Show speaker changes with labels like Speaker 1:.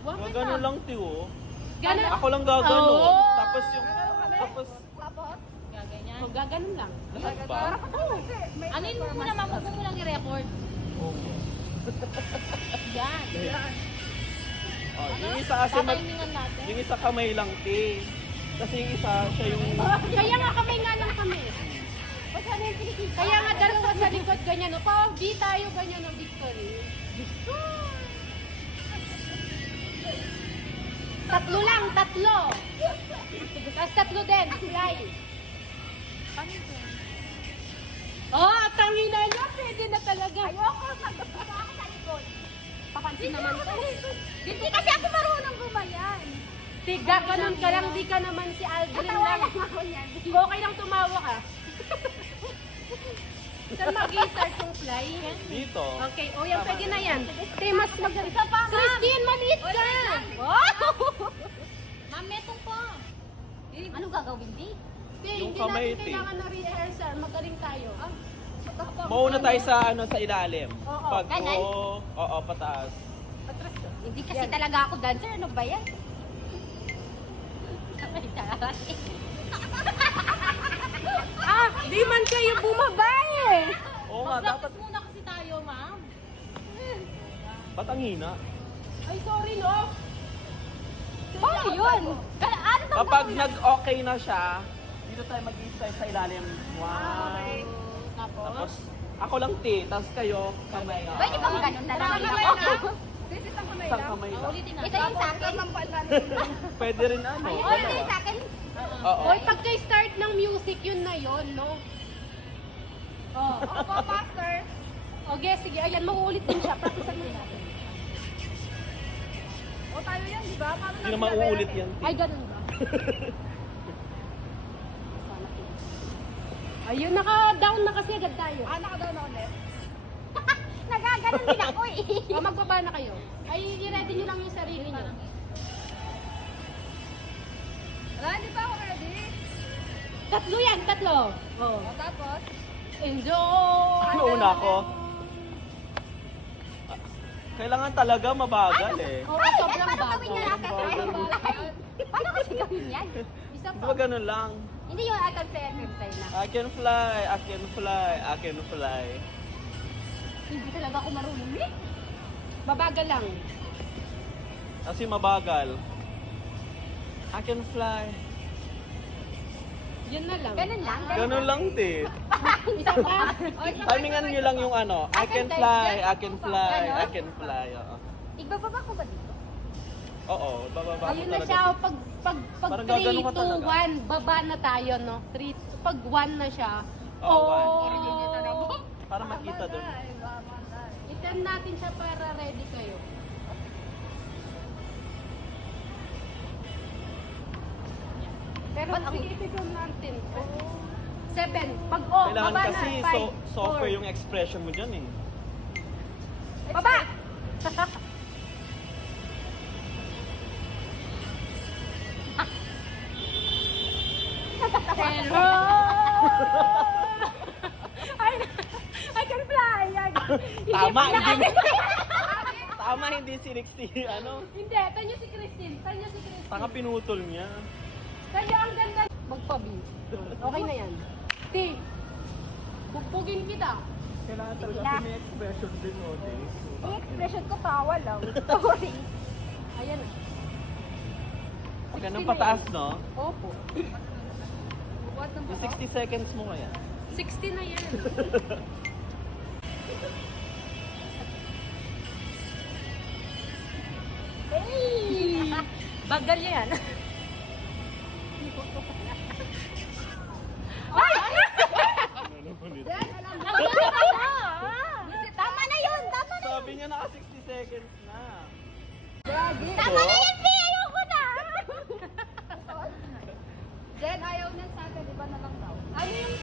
Speaker 1: Gano'n lang, Tiyo.
Speaker 2: Ganon.
Speaker 1: Ako lang gagano.
Speaker 2: Oo.
Speaker 1: Tapos yung... Tapos...
Speaker 3: Gaganyan.
Speaker 2: Oh, gaganon lang.
Speaker 1: Lahat ba?
Speaker 3: Anin mo muna, mama mo lang i-record.
Speaker 1: Oo.
Speaker 3: Yan.
Speaker 1: Oh, yung isa kasi
Speaker 3: Tatimingan natin.
Speaker 1: yung isa kamay lang, Ti. Kasi yung isa, siya yung...
Speaker 2: Kaya nga kamay nga lang kami. Kaya nga dalawa sa likod ganyan. O, pa, di tayo ganyan o victory. Tatlo lang, tatlo. Tapos tatlo din, fly. Oh, tangina niya, pwede na talaga.
Speaker 4: Ayoko, magpapaka ako sa likod.
Speaker 2: Papansin naman to.
Speaker 4: Hindi kasi ako marunong gumayan.
Speaker 2: Tiga, ganun ka lang, di ka naman si Aldrin lang.
Speaker 4: Katawa lang ako yan.
Speaker 2: Okay lang tumawa ka. Saan mag-i-start yung fly?
Speaker 1: Dito.
Speaker 2: Okay, o yan, pwede na yan. Temas mag-isa pa, Christine, maliit ka! Wow!
Speaker 3: Ma'am, metong po. Ano gagawin, di?
Speaker 2: Hindi
Speaker 1: Yung kamay,
Speaker 2: natin
Speaker 1: Ti.
Speaker 2: kailangan na rehearsal, magaling tayo.
Speaker 1: Mauna tayo sa sa ilalim.
Speaker 2: Oo,
Speaker 1: Pag
Speaker 3: ganun.
Speaker 1: oo, pataas.
Speaker 2: Patras ka.
Speaker 3: Hindi kasi talaga ako dancer. Ano ba yan? Kamay tayo.
Speaker 2: Ah, di man kayo bumaba eh!
Speaker 1: Oo nga, dapat...
Speaker 3: Mag-practice muna kasi tayo, ma'am.
Speaker 1: Ba't ang hina?
Speaker 2: Ay, sorry no.
Speaker 3: Paano yun? Ano bang
Speaker 1: Kapag nag-okay na siya, dito tayo mag-start sa ilalim. Wow.
Speaker 3: Tapos?
Speaker 1: Tapos, ako lang, Ti. Tapos kayo, kamay.
Speaker 3: Pwede bang ganun na lang?
Speaker 4: This is ang kamay
Speaker 1: Isang
Speaker 4: lang.
Speaker 1: kamay lang.
Speaker 3: Ulitin na.
Speaker 4: Ito yung sa akin.
Speaker 1: Pwede rin ano.
Speaker 4: Ito
Speaker 1: dalawa.
Speaker 4: yung sa akin.
Speaker 1: Oo.
Speaker 2: Hoy, pagka-start ng music, yun na yun, no? Oh.
Speaker 4: Opo, master.
Speaker 2: Okay, sige, ayan, mauulit din siya. Practicean mo natin.
Speaker 4: O tayo yan, di ba? Paano
Speaker 1: Hindi na mauulit yan, Ti.
Speaker 2: Ay, ganun ba? Ayun, naka-down na kasi agad tayo.
Speaker 4: Naka-down na ulit.
Speaker 3: Nagaganon din ako eh.
Speaker 2: O, magbaba na kayo. Ay, i-ready nyo lang yung sarili nyo.
Speaker 4: Wala, hindi pa ako ready.
Speaker 2: Tatlo yan, tatlo. Oh.
Speaker 4: O tapos,
Speaker 2: Enjoy!
Speaker 1: Ano una ako? Kailangan talaga mabagal eh.
Speaker 2: Oo,
Speaker 3: Ay,
Speaker 2: sobrang
Speaker 3: paano gawin
Speaker 2: bago.
Speaker 3: yan natin? Paano kasi gawin yan?
Speaker 2: Isa
Speaker 1: Di
Speaker 2: pa.
Speaker 1: ba ganun lang?
Speaker 3: Hindi yung I can play na.
Speaker 1: I can fly, I can fly, I can fly.
Speaker 3: Hindi talaga ako marunong eh.
Speaker 2: Babagal lang.
Speaker 1: Kasi mabagal. I can fly.
Speaker 2: Yun na lang.
Speaker 3: Ganun lang.
Speaker 1: Ganun lang, Ti.
Speaker 2: Isa pa.
Speaker 1: Timingan nyo lang yung ano. I can fly, I can fly, I can fly. Oo.
Speaker 3: Igbababa ko ba dito?
Speaker 1: Oo, bababa mo
Speaker 2: Ayun na
Speaker 1: talaga.
Speaker 2: siya, pag
Speaker 1: Parang
Speaker 2: 3, 2,
Speaker 1: gaganon ka talaga.
Speaker 2: 1, baba na tayo, no? 3, pag 1 na siya.
Speaker 1: Oo,
Speaker 2: Oh!
Speaker 1: Para makita doon.
Speaker 2: I-turn natin siya para ready kayo. Pero
Speaker 3: Ba't ako-
Speaker 2: sige, ito natin. 7. Pag oh,
Speaker 1: Kailangan
Speaker 2: baba
Speaker 1: kasi
Speaker 2: na. 5,
Speaker 1: software yung expression mo dyan eh.
Speaker 2: Baba! Pero... I can fly!
Speaker 1: Tama,
Speaker 2: pala
Speaker 1: hindi
Speaker 2: kasi-
Speaker 1: Tama, hindi si Rixie, ano?
Speaker 2: Hindi, tanyo si Christine. Tanyo si Christine.
Speaker 1: Saka pinutol niya.
Speaker 2: Kaya ang ganda. Magpabi. Okay na yan. Ti, bugbugin kita.
Speaker 1: Kailangan
Speaker 3: talaga Sige.
Speaker 1: may expression din mo,
Speaker 4: yung expression ko tawa lang. Sorry.
Speaker 2: Ayan na.
Speaker 1: Huwag ka nang pataas, no?
Speaker 2: Opo.
Speaker 4: What ng
Speaker 1: Yung 60 seconds mo kaya.
Speaker 2: 60 na yan. Hey! Bagal yan. Ay!
Speaker 1: Ano naman ito?
Speaker 3: Tama na yun! Tama na!
Speaker 1: Sabi niya naka 60 seconds na.
Speaker 3: Tama na yun, P! Ayoko na!
Speaker 4: Jen, ayaw na sa akin. Iba na lang daw.
Speaker 2: Ano yung